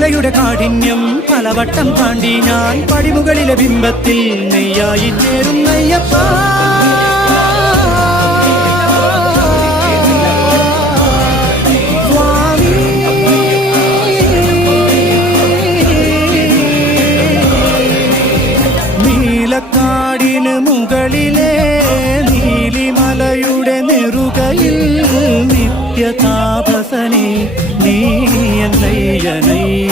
മലയുടെ കാഠിന്യം പലവട്ടം താണ്ടി ഞാൻ പടിമുകളിലെ ബിംബത്തിൽ നെയ്യായി ചേരുന്നയ്യപ്പ. നീലക്കാടിന് മുകളിലെ നീലിമലയുടെ നെറുകയിൽ നിത്യതാപസനെ നീ എന്നയ്യനയ്യ.